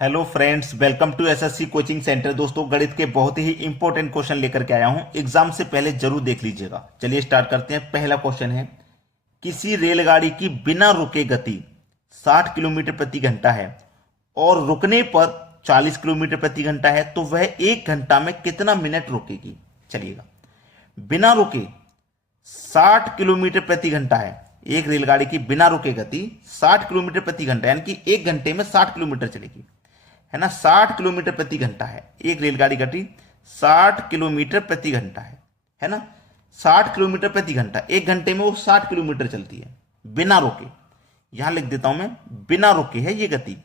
Hello friends, welcome to SSC coaching centre. दोस्तों, गणित के बहुत ही इंपॉर्टेंट क्वेश्चन लेकर के आया हूं, एग्जाम से पहले जरूर देख लीजिएगा। चलिए स्टार्ट करते हैं। पहला क्वेश्चन है, किसी रेलगाड़ी की बिना रुके गति 60 किलोमीटर प्रति घंटा है और रुकने पर 40 किलोमीटर प्रति घंटा है, तो वह 1 घंटा में कितना मिनट रुकेगी। चलिएगा, बिना रुके 60 किलोमीटर प्रति घंटा है। एक रेलगाड़ी की बिना रुके गति 60 किलोमीटर प्रति घंटा, यानी कि 1 घंटे में 60 किलोमीटर चलेगी, है ना। 60 किलोमीटर प्रति घंटा है एक रेलगाड़ी गति, 60 किलोमीटर प्रति घंटा है ना। 60 किलोमीटर प्रति घंटा, 1 घंटे में वो 60 किलोमीटर चलती है बिना रुके। यहां लिख देता हूं मैं, बिना रुके है ये गति,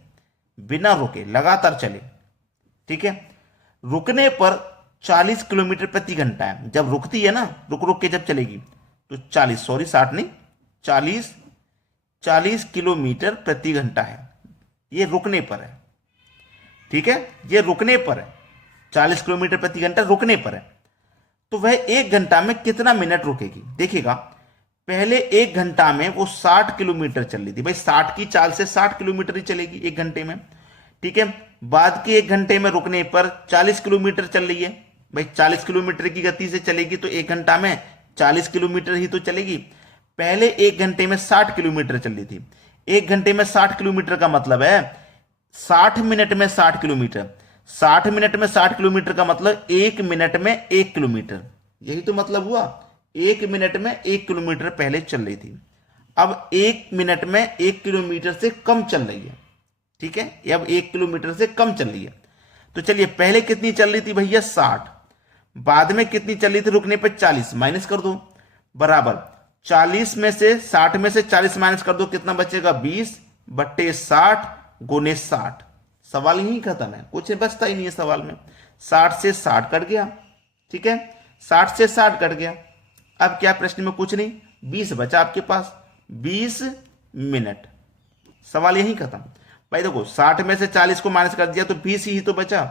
बिना रुके लगातार चले, ठीक है। रुकने पर 40 किलोमीटर प्रति घंटा है। जब रुकती है ना, रुक रुक के जब चलेगी तो 40, सॉरी 60 नहीं, 40 किलोमीटर प्रति घंटा है। ये रुकने पर है, ठीक है, ये रुकने पर है। 40 किलोमीटर प्रति घंटा रुकने पर है, तो वह 1 घंटा में कितना मिनट रुकेगी। देखिएगा, पहले 1 घंटा में वो 60 किलोमीटर चल रही थी, भाई 60 की चाल से 60 किलोमीटर ही चलेगी 1 घंटे में, ठीक है। बाद के 1 घंटे में रुकने पर 40 किलोमीटर चल रही है, भाई 40 किलोमीटर की गति से चलेगी तो 1 घंटा में 40 किलोमीटर ही तो चलेगी। पहले 1 घंटे में 60 किलोमीटर चल रही थी। 1 घंटे में 60 किलोमीटर का मतलब है 60 मिनट में 60 किलोमीटर। 60 मिनट में 60 किलोमीटर का मतलब 1 मिनट में 1 किलोमीटर, यही तो मतलब हुआ। 1 मिनट में 1 किलोमीटर पहले चल रही थी, अब 1 मिनट में 1 किलोमीटर से कम चल रही है, ठीक है। ये अब 1 किलोमीटर से कम चल रही है। तो चलिए, पहले कितनी चल रही थी भैया 60, बाद में कितनी चल रही थी रुकने पर 40, माइनस कर दो, बराबर 40 में से 60 में से 40 माइनस कर दो, कितना बचेगा 20/60 गुने 60। सवाल यही खत्म है, कुछ बचता ही नहीं है सवाल में। 60 से 60 कट गया, ठीक है, 60 से 60 कट गया। अब क्या प्रश्न में कुछ नहीं, 20 बचा आपके पास, 20 मिनट। सवाल यही खत्म भाई। देखो, 60 में से 40 को माइनस कर दिया तो 20 ही तो बचा,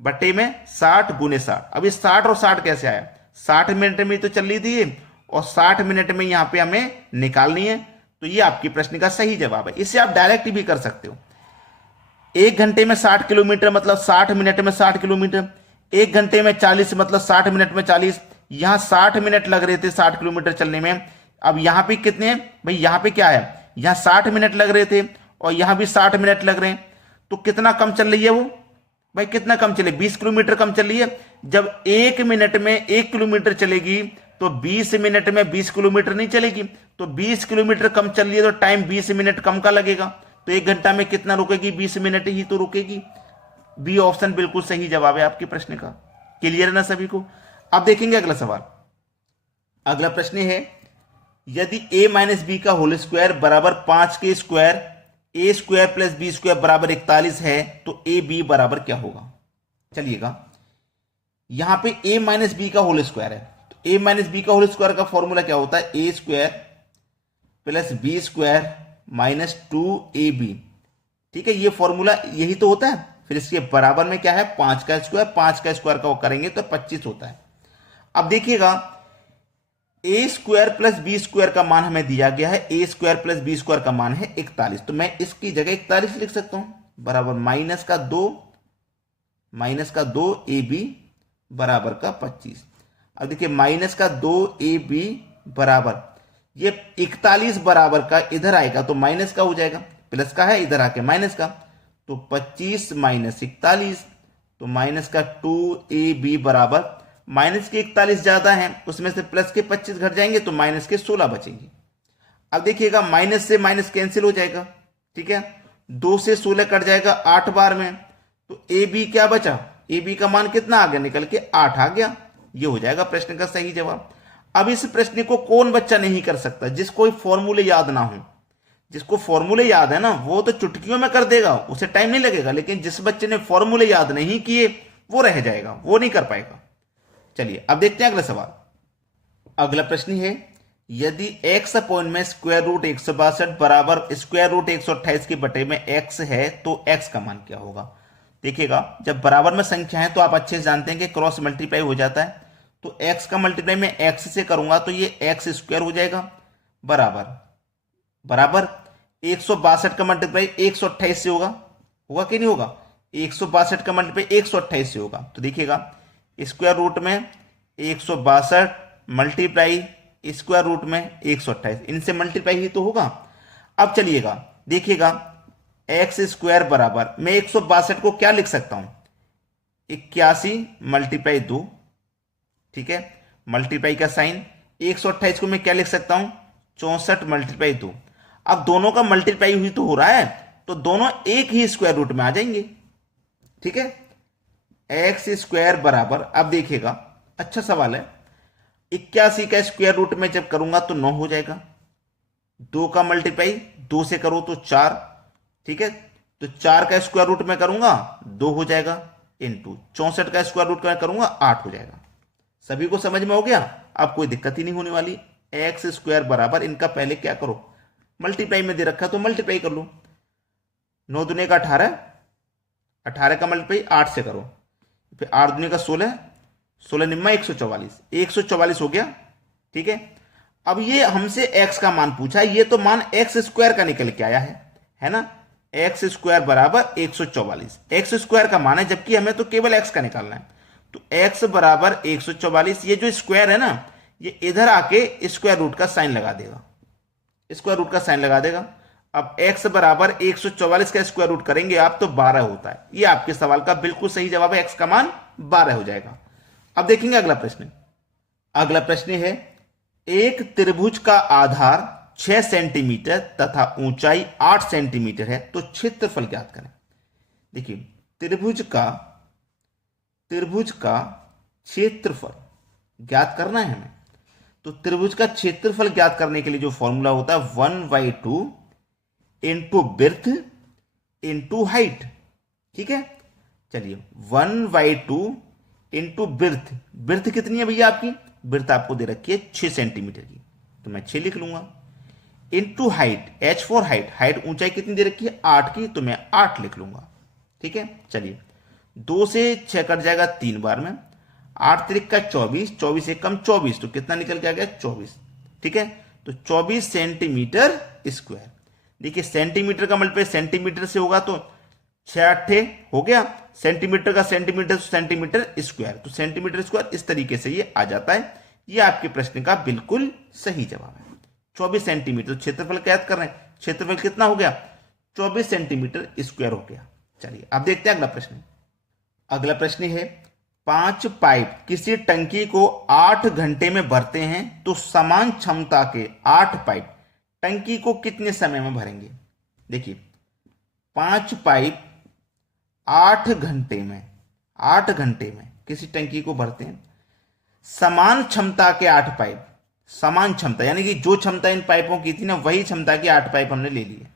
बटे में 60 गुने 60। अब इस 60 और 60 कैसे आया, 60 मिनट में तो चल रही थी और 60 मिनट में यहां पे हमें निकालनी है, तो ये आपकी प्रश्न का सही जवाब है। इससे आप डायरेक्ट भी कर सकते हो। 1 घंटे में 60 किलोमीटर मतलब 60 मिनट में 60 किलोमीटर, 1 घंटे में 40 मतलब 60 मिनट में 40। यहां 60 मिनट लग रहे थे 60 किलोमीटर चलने में, अब यहां पे कितने हैं भाई, यहां पे क्या है, यहां 60 मिनट लग रहे थे और यहां भी 60 मिनट लग रहे हैं, तो कितना कम चल रही है वो भाई, कितना कम चले, 20 किलोमीटर कम चल रही है। जब 1 मिनट में 1 किलोमीटर चलेगी तो 20 मिनट में 20 किलोमीटर नहीं चलेगी, तो 20 किलोमीटर कम चल रही है तो टाइम 20 मिनट कम का लगेगा, तो 1 घंटा में कितना रुकेगी, 20 मिनट ही तो रुकेगी। बी ऑप्शन बिल्कुल सही जवाब है आपके प्रश्न का। क्लियर है ना सभी को। अब देखेंगे अगला सवाल। अगला प्रश्न है, यदि a माइनस बी का होल स्क्वायर बराबर 5 के square a square plus B square बराबर 41 है, तो ए बी बराबर क्या होगा। चलिएगा, यहां पे a माइनस बी का होल स्क्वायर है, ए माइनस बी का होल स्क्वायर का फॉर्मूला क्या होता है, A square plus B square minus 2ab, ठीक है। ये फॉर्मूला यही तो होता है। फिर इसके बराबर में क्या है, 5 का स्क्वायर, 5 का स्क्वायर का वो करेंगे तो 25 होता है। अब देखिएगा, ए स्क्वायर प्लस बी स्क्वायर का मान हमें दिया गया है, A square plus B square का मान है 41, तो मैं इसकी जगह 41 लिख सकता हूं, बराबर माइनस का 2 ए बी बराबर का 25। अब देखिए, माइनस का 2ab बराबर, ये 41 बराबर का इधर आएगा तो माइनस का हो जाएगा, प्लस का है इधर आके माइनस का, तो 25 माइनस 41, तो माइनस का 2ab बराबर, माइनस के 41 ज्यादा है, उसमें से प्लस के 25 घट जाएंगे तो माइनस के 16 बचेंगे। अब देखिएगा, माइनस से माइनस कैंसिल हो जाएगा, ठीक है, 2 से 16 कट जाएगा 8 बार में, तो ए बी क्या बचा, ए बी का मान कितना आ गया, निकल के 8 आ गया। ये हो जाएगा प्रश्न का सही जवाब। अब इस प्रश्न को कौन बच्चा नहीं कर सकता, जिसको फॉर्मूले याद ना हो। जिसको फॉर्मूले याद है ना, वो तो चुटकियों में कर देगा, उसे टाइम नहीं लगेगा, लेकिन जिस बच्चे ने फॉर्मूले याद नहीं किए वो रह जाएगा, वो नहीं कर पाएगा। चलिए अब देखते हैं अगला सवाल। अगला प्रश्न है, यदि x अपॉन में स्क्वायर रूट 162 बराबर स्क्वायर रूट 128 के बटे में x है, तो x का मान क्या होगा। देखिएगा, जब बराबर में संख्या है तो आप अच्छे से जानते हैं कि क्रॉस मल्टीप्लाई हो जाता है, तो x का मल्टीप्लाई मैं x से करूंगा तो ये x स्क्वायर हो जाएगा, बराबर 162 का मल्टीप्लाई 128 से होगा, होगा कि नहीं होगा? 162 का मल्टीप्लाई 128 से होगा। तो देखिएगा स्क्वायर रूट में 162 मल्टीप्लाई स्क्वायर रूट में 128, इनसे मल्टीप्लाई ही तो होगा। अब चलिएगा देखिएगा एक्स स्क्वायर बराबर, मैं 162 को क्या लिख सकता हूं? 81 मल्टीप्लाई 2, ठीक है, मल्टीप्लाई का साइन। 128 को मैं क्या लिख सकता हूं? 64 मल्टीप्लाई 2। अब दोनों का मल्टीप्लाई हुई तो हो रहा है, तो दोनों एक ही स्क्वायर रूट में आ जाएंगे, ठीक है। एक्स स्क्वायर बराबर, अब देखिएगा अच्छा सवाल है, 81 का स्क्वायर रूट में जब करूंगा तो 9 हो जाएगा। 2 का मल्टीप्लाई 2 से करो तो 4, ठीक है, तो 4 का स्क्वायर रूट में करूंगा 2 हो जाएगा, इनटू 64 का स्क्वायर रूट में करूंगा 8 हो जाएगा। सभी को समझ में हो गया? अब कोई दिक्कत ही नहीं होने वाली। एक्स स्क्वायर बराबर, इनका पहले क्या करो, मल्टीप्लाई में दे रखा तो मल्टीप्लाई कर लो। 9 दूने का 18, 18 का मल्टीप्लाई 8 से करो, फिर 8 दूने का 16, 16 निम्मा 144, 144 हो गया, ठीक है। अब ये हमसे x का मान पूछा, ये तो मान एक्स स्क्वायर का निकल के आया है ना। एक्स स्क्वायर बराबर 144, एक्स स्क्वायर का मान है, जबकि हमें तो केवल x का निकालना है। तो x बराबर 144, ये जो स्क्वायर है ना, ये इधर आके स्क्वायर रूट का साइन लगा देगा, स्क्वायर रूट का साइन लगा देगा। अब x बराबर 144 का स्क्वायर रूट करेंगे आप तो 12 होता है। ये आपके सवाल का बिल्कुल सही जवाब है, x का मान 12 हो जाएगा। अब देखेंगे अगला प्रश्न। अगला प्रश्न है, एक त्रिभुज का आधार 6 सेंटीमीटर तथा ऊंचाई 8 सेंटीमीटर है, तो क्षेत्रफल ज्ञात करें। देखिए त्रिभुज का क्षेत्रफल ज्ञात करना है हमें। तो त्रिभुज का क्षेत्रफल ज्ञात करने के लिए जो फॉर्मूला होता है 1/2 इंटू बिर्थ इंटू हाइट, ठीक है। चलिए 1/2 इंटू बिर्थ, बिर्थ कितनी है भैया आपकी? बिर्थ आपको दे रखी है 6 सेंटीमीटर की, तो मैं 6 लिख लूंगा, into height, h for height, height ऊंचाई कितनी दे रखी है? 8 की, तो मैं 8 लिख लूंगा, ठीक है। चलिए 2 से 6 कट जाएगा 3 बार में, 8 त्रिक का 24, 24 से कम 24, तो कितना निकल के आ गया? 24, ठीक है। तो 24 सेंटीमीटर स्क्वायर। देखिए सेंटीमीटर का मल्टीप्लाई सेंटीमीटर से होगा तो 6 हो गया, सेंटीमीटर का सेंटीमीटर सेंटीमीटर स्क्वायर, तो सेंटीमीटर स्क्वायर इस तरीके से ये आ जाता है। ये आपके प्रश्न का बिल्कुल सही जवाब है। 24 सेंटीमीटर क्षेत्रफल ज्ञात कर रहे हैं, क्षेत्रफल कितना हो गया? 24 सेंटीमीटर स्क्वायर हो गया। चलिए अब देखते हैं अगला प्रश्न। अगला प्रश्न है, 5 पाइप किसी टंकी को 8 घंटे में भरते हैं, तो समान क्षमता के 8 पाइप टंकी को कितने समय में भरेंगे? देखिए 5 पाइप 8 घंटे में किसी टंकी को भरते हैं, समान क्षमता के 8 पाइप, समान क्षमता यानी कि जो क्षमता इन पाइपों की थी ना, वही क्षमता की 8 पाइप हमने ले लिए।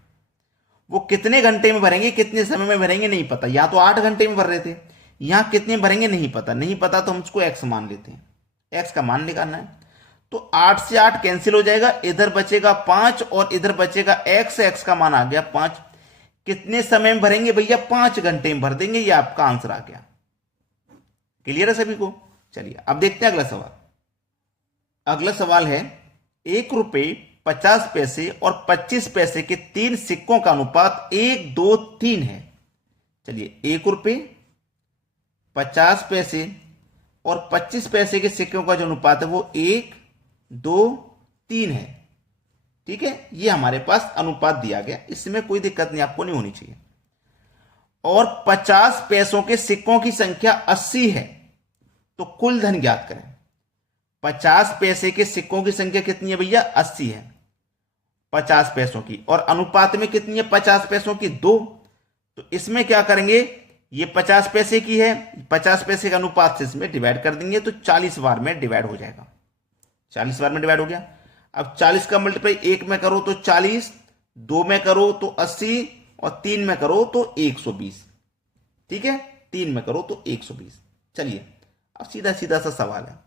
वो कितने घंटे में भरेंगे, कितने समय में भरेंगे नहीं पता। यहां तो 8 घंटे में भर रहे थे, यहां कितने भरेंगे नहीं पता, तो हम उसको x मान लेते हैं, x का मान निकालना है। तो 8 से 8 कैंसिल हो जाएगा, इधर बचेगा 5 और इधर बचेगा x का मान आ गया 5। कितने समय में भरेंगे भैया? 5 घंटे में भर देंगे, ये आपका आंसर आ गया। क्लियर है सभी को? चलिए अब देखते हैं अगला सवाल। अगला सवाल है, 1 रुपये 50 पैसे और 25 पैसे के 3 सिक्कों का अनुपात 1, 2, 3 है। चलिए 1 रुपये 50 पैसे और 25 पैसे के सिक्कों का जो अनुपात है वो 1, 2, 3 है, ठीक है। ये हमारे पास अनुपात दिया गया, इसमें कोई दिक्कत नहीं, आपको नहीं होनी चाहिए। और 50 पैसों के सिक्कों की संख्या 80 है, तो कुल धन ज्ञात करें। 50 पैसे के सिक्कों की संख्या कितनी है भैया? 80 है 50 पैसों की, और अनुपात में कितनी है 50 पैसों की? 2। तो इसमें क्या करेंगे, ये 50 पैसे की है, 50 पैसे का अनुपात से इसमें डिवाइड कर देंगे, तो 40 बार में डिवाइड हो जाएगा, 40 बार में डिवाइड हो गया। अब 40 का मल्टीप्लाई 1 में करो तो 40, 2 में करो तो 80 और 3 में करो तो 120, ठीक है, 3 में करो तो 120। चलिए अब सीधा सीधा सा सवाल है,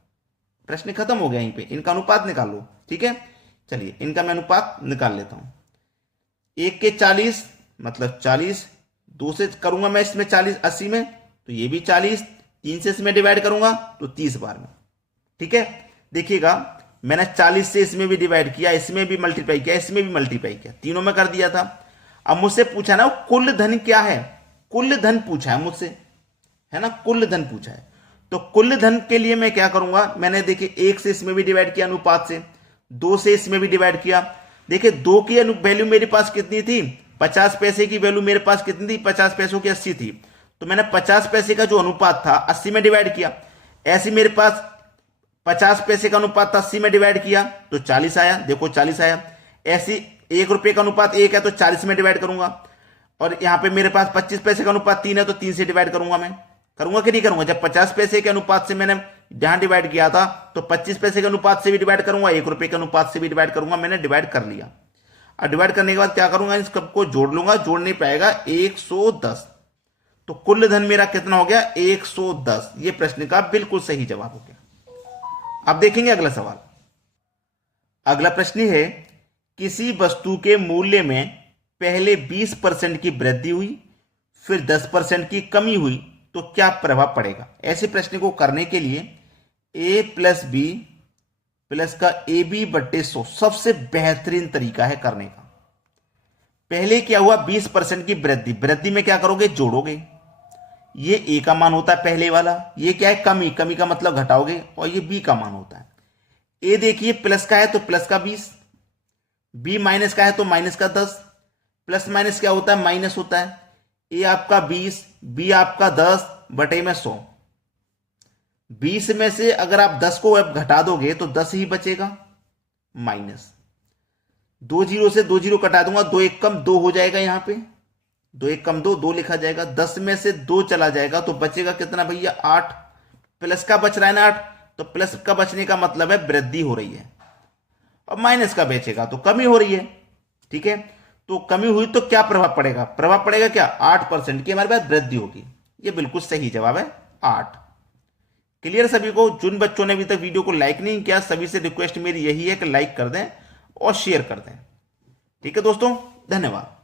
प्रश्न खत्म हो गया यहीं पे, इनका अनुपात निकाल लो, ठीक है। चलिए इनका मैं अनुपात निकाल लेता हूं। 1 के 40 मतलब 40, 2 से करूंगा मैं इसमें 40 80 में, तो ये भी 40, 3 से इसमें डिवाइड करूंगा तो 30 बार में, ठीक है। देखिएगा मैंने 40 से इसमें भी डिवाइड किया, इसमें भी मल्टीप्लाई किया, इसमें भी मल्टीप्लाई किया, तीनों में कर दिया था। अब मुझसे पूछा ना कुल धन क्या है, कुल धन पूछा है मुझसे, है ना, कुल धन पूछा है। तो कुल धन के लिए मैं क्या करूंगा, मैंने देखिए 1 से इसमें भी डिवाइड किया अनुपात से, 2 से इसमें भी डिवाइड किया। देखिए 2 की वैल्यू मेरे पास कितनी थी, 50 पैसे की वैल्यू मेरे पास कितनी थी, 50 पैसों की 80 थी। तो मैंने 50 पैसे का जो अनुपात था 80 में डिवाइड किया। ऐसे मेरे पास 50 पैसे का अनुपात था, 80 में डिवाइड किया तो 40 आया, देखो 40 आया। ऐसी 1 रुपए का अनुपात 1 है तो 40 में डिवाइड करूंगा। और यहां पे मेरे पास 25 पैसे का अनुपात 3 है तो 3 से डिवाइड करूंगा। मैं करूंगा कि नहीं करूंगा, जब 50 पैसे के अनुपात से मैंने जहां डिवाइड किया था तो 25 पैसे के अनुपात से भी डिवाइड करूंगा, 1 रुपए के अनुपात से भी डिवाइड करूंगा। मैंने डिवाइड कर लिया। और डिवाइड करने के बाद क्या करूंगा, इस सबको जोड़ लूंगा, जोड़ नहीं पाएगा 110। तो कुल धन मेरा कितना हो गया, 110। ये प्रश्न का बिल्कुल सही जवाब हो गया। अब देखेंगे अगला सवाल। अगला प्रश्न है, किसी वस्तु के मूल्य में पहले 20% की वृद्धि हुई, फिर 10% की कमी हुई, तो क्या प्रभाव पड़ेगा। ऐसे प्रश्न को करने के लिए a प्लस बी प्लस का ए बी बट्टे 100 सबसे बेहतरीन तरीका है करने का। पहले क्या हुआ, 20% की वृद्धि, वृद्धि में क्या करोगे, जोड़ोगे। ये a का मान होता है पहले वाला, ये क्या है, कमी, कमी का मतलब घटाओगे, और ये b का मान होता है। a देखिए प्लस का है तो प्लस का 20, b माइनस का है तो माइनस का 10, प्लस माइनस क्या होता है, माइनस होता है। a आपका 20, b आपका 10 बटे में 100। 20 में से अगर आप 10 को अब घटा दोगे तो 10 ही बचेगा, माइनस 2 जीरो से 2 जीरो कटा दूंगा, 2 एक कम 2 हो जाएगा, यहां पे 2 एक कम 2, 2 लिखा जाएगा। 10 में से 2 चला जाएगा तो बचेगा कितना भैया, 8। प्लस का बच रहा है ना 8, तो प्लस का बचने का मतलब है वृद्धि हो रही है, और माइनस का बचेगा तो कमी हो रही है। ठीक है, तो कमी हुई तो क्या प्रभाव पड़ेगा, प्रभाव पड़ेगा क्या, 8% की हमारे पास वृद्धि होगी। ये बिल्कुल सही जवाब है 8। क्लियर सभी को। जिन बच्चों ने अभी तक वीडियो को लाइक नहीं किया, सभी से रिक्वेस्ट मेरी यही है कि लाइक कर दें और शेयर कर दें। ठीक है दोस्तों, धन्यवाद।